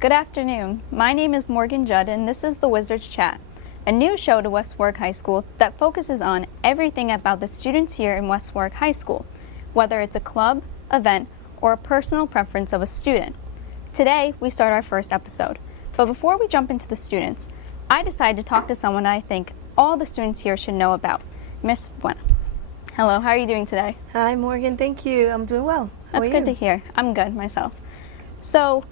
Good afternoon. My name is Morgan Judd, and this is the Wizards Chat, a new show to West Warwick High School that focuses on everything about the students here in West Warwick High School, whether it's a club, event, or a personal preference of a student. Today, we start our first episode. But before we jump into the students, I decided to talk to someone I think all the students here should know about, Miss Buena. Hello, how are you doing today? Hi, Morgan. Thank you. I'm doing well. That's good to hear. I'm good myself. So,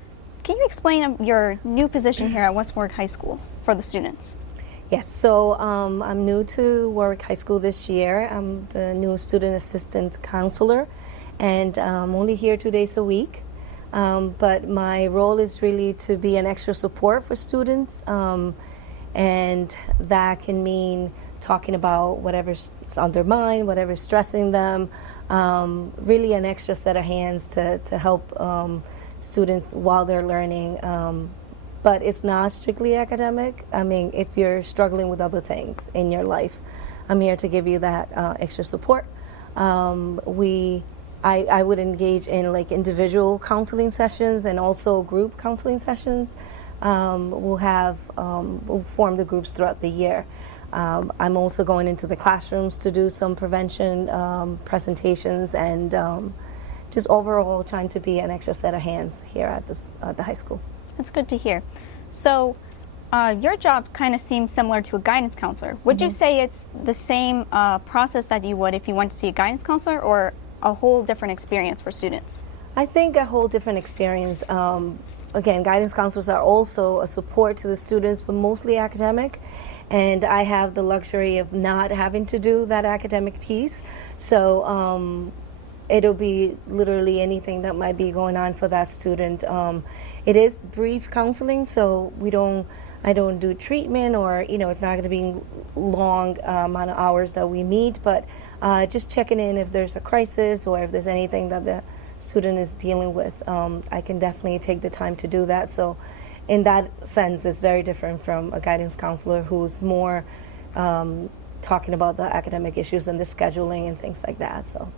can you explain your new position here at West Warwick High School for the students? Yes, so I'm new to Warwick High School this year. I'm the new student assistant counselor, and I'm only here 2 days a week. But my role is really to be an extra support for students, and that can mean talking about whatever's on their mind, whatever's stressing them, really an extra set of hands to help students while they're learning, but it's not strictly academic. I mean, if you're struggling with other things in your life, I'm here to give you that extra support. I would engage in like individual counseling sessions and also group counseling sessions. We'll form the groups throughout the year. I'm also going into the classrooms to do some prevention presentations and just overall trying to be an extra set of hands here at the high school. That's good to hear. So your job kind of seems similar to a guidance counselor. Would you say it's the same process that you would if you went to see a guidance counselor, or a whole different experience for students? I think a whole different experience. Again, guidance counselors are also a support to the students, but mostly academic. And I have the luxury of not having to do that academic piece. So it'll be literally anything that might be going on for that student. It is brief counseling, so I don't do treatment, or it's not going to be long amount of hours that we meet, but just checking in if there's a crisis or if there's anything that the student is dealing with. I can definitely take the time to do that. So in that sense, it's very different from a guidance counselor who's more talking about the academic issues and the scheduling and things like that. So.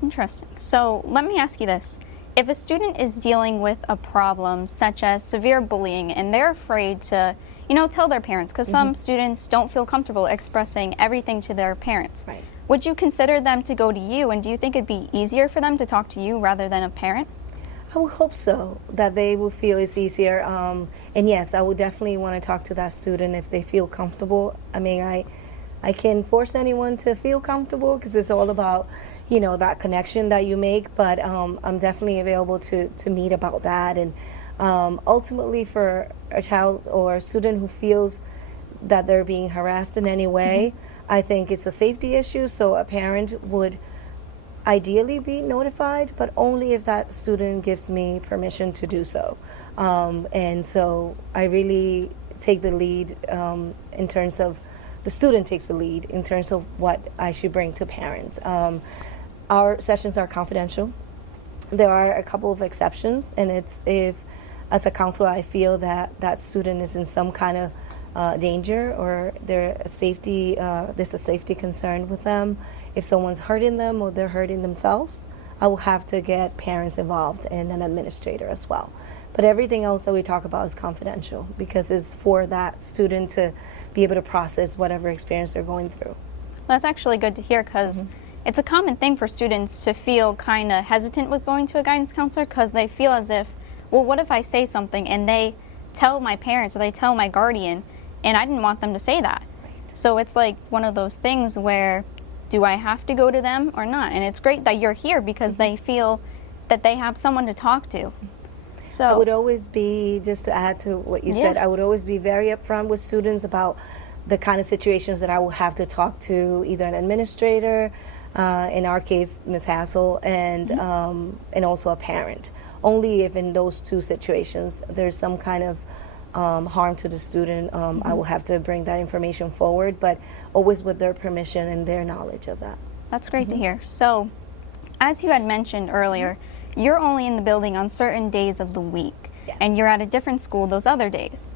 Interesting. So let me ask you this. If a student is dealing with a problem such as severe bullying and they're afraid to, tell their parents, because some students don't feel comfortable expressing everything to their parents, right. Would you consider them to go to you, and do you think it'd be easier for them to talk to you rather than a parent? I would hope so, that they will feel it's easier. And yes, I would definitely want to talk to that student if they feel comfortable. I mean, I can't force anyone to feel comfortable because it's all about, that connection that you make. But I'm definitely available to meet about that. And ultimately, for a child or a student who feels that they're being harassed in any way, I think it's a safety issue. So a parent would ideally be notified, but only if that student gives me permission to do so. And so I really take the lead in terms of the student takes the lead in terms of what I should bring to parents. Our sessions are confidential. There are a couple of exceptions, and it's if, as a counselor, I feel that that student is in some kind of danger, or there's a safety concern with them. If someone's hurting them or they're hurting themselves, I will have to get parents involved and an administrator as well. But everything else that we talk about is confidential because it's for that student to be able to process whatever experience they're going through. Well, that's actually good to hear, because it's a common thing for students to feel kind of hesitant with going to a guidance counselor because they feel as if, well, what if I say something and they tell my parents or they tell my guardian and I didn't want them to say that. Right. So it's like one of those things where, do I have to go to them or not? And it's great that you're here because they feel that they have someone to talk to. So I would always be, just to add to what you said, I would always be very upfront with students about the kind of situations that I will have to talk to either an administrator, in our case, Ms. Hassel, and also a parent. Only if in those two situations there's some kind of harm to the student, I will have to bring that information forward, but always with their permission and their knowledge of that. That's great to hear. So, as you had mentioned earlier, you're only in the building on certain days of the week, and you're at a different school those other days.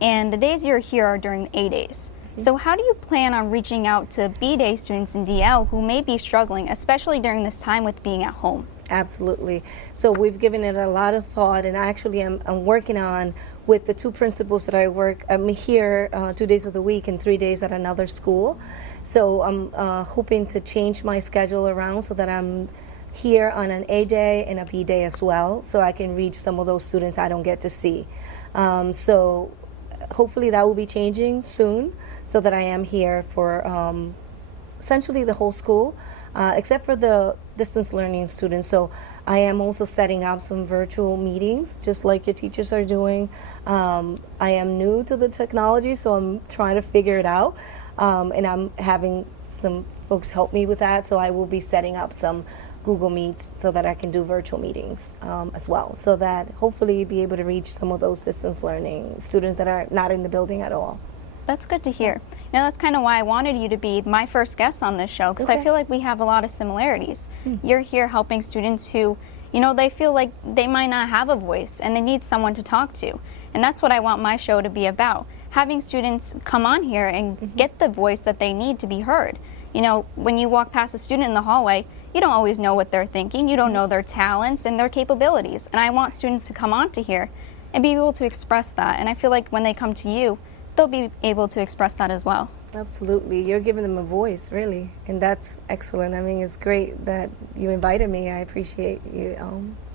And the days you're here are during A days. So how do you plan on reaching out to B-Day students in DL who may be struggling, especially during this time with being at home? Absolutely. So we've given it a lot of thought, and actually I'm working on with the two principals that I work. I'm here 2 days of the week and 3 days at another school. So I'm hoping to change my schedule around so that I'm here on an A day and a B day as well, so I can reach some of those students I don't get to see. So hopefully that will be changing soon, so that I am here for essentially the whole school, except for the distance learning students. So I am also setting up some virtual meetings, just like your teachers are doing. I am new to the technology, so I'm trying to figure it out, and I'm having some folks help me with that. So I will be setting up some Google Meets so that I can do virtual meetings as well, so that hopefully be able to reach some of those distance learning students that are not in the building at all. That's good to hear. You know, that's kind of why I wanted you to be my first guest on this show, because I feel like we have a lot of similarities. You're here helping students who, you know, they feel like they might not have a voice and they need someone to talk to. And that's what I want my show to be about, having students come on here and get the voice that they need to be heard. You know, when you walk past a student in the hallway, you don't always know what they're thinking. You don't know their talents and their capabilities. And I want students to come on to here and be able to express that. And I feel like when they come to you, they'll be able to express that as well. Absolutely. You're giving them a voice, really. And that's excellent. I mean, it's great that you invited me. I appreciate you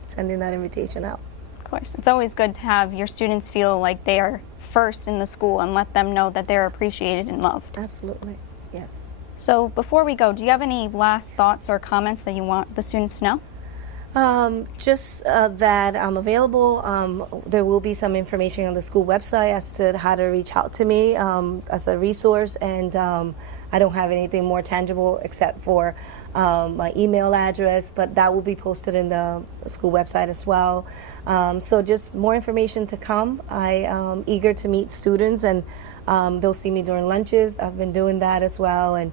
sending that invitation out. Of course. It's always good to have your students feel like they are first in the school and let them know that they're appreciated and loved. Absolutely. Yes. So before we go, do you have any last thoughts or comments that you want the students to know? Just that I'm available. There will be some information on the school website as to how to reach out to me as a resource, and I don't have anything more tangible except for my email address, but that will be posted in the school website as well. So just more information to come. I am eager to meet students, and they'll see me during lunches. I've been doing that as well. And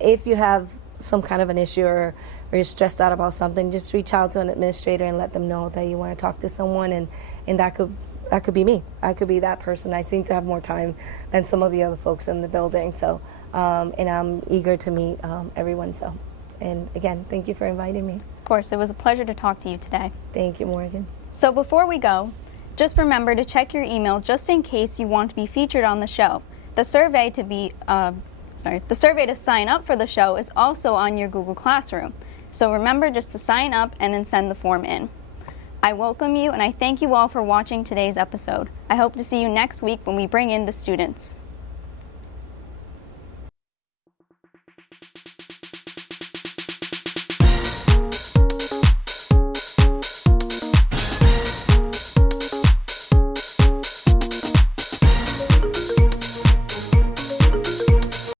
if you have some kind of an issue or you're stressed out about something, just reach out to an administrator and let them know that you want to talk to someone, and that could be me. I could be that person. I seem to have more time than some of the other folks in the building. So, and I'm eager to meet everyone. So, and again, thank you for inviting me. Of course, it was a pleasure to talk to you today. Thank you, Morgan. So before we go, just remember to check your email just in case you want to be featured on the show. The survey to sign up for the show is also on your Google Classroom. So remember just to sign up and then send the form in. I welcome you and I thank you all for watching today's episode. I hope to see you next week when we bring in the students.